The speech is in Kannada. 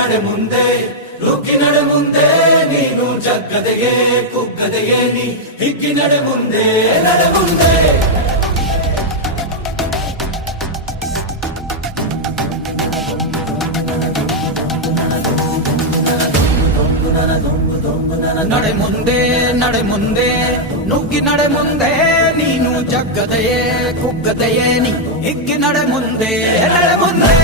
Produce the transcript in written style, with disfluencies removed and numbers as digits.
ನಡೆ ಮುಂದೆ ನುಗ್ಗಿ ನಡೆ ಮುಂದೆ ನೀನು ಜಗ್ಗದೆಯೇ ಕುಗ್ಗದೆಯೇ ನೀ ಹಿಗ್ಗಿ ನಡೆ ಮುಂದೆ ನಡೆ ಮುಂದೆ. ನಡೆ ಮುಂದೆ ನಡೆ ಮುಂದೆ ನುಗ್ಗಿ ನಡೆ ಮುಂದೆ ನೀನು ಜಗ್ಗದೆಯೇ ಕುಗ್ಗದೆಯೇ ನೀ ಹಿಗ್ಗಿ ನಡೆ ಮುಂದೆ ನಡೆ ಮುಂದೆ.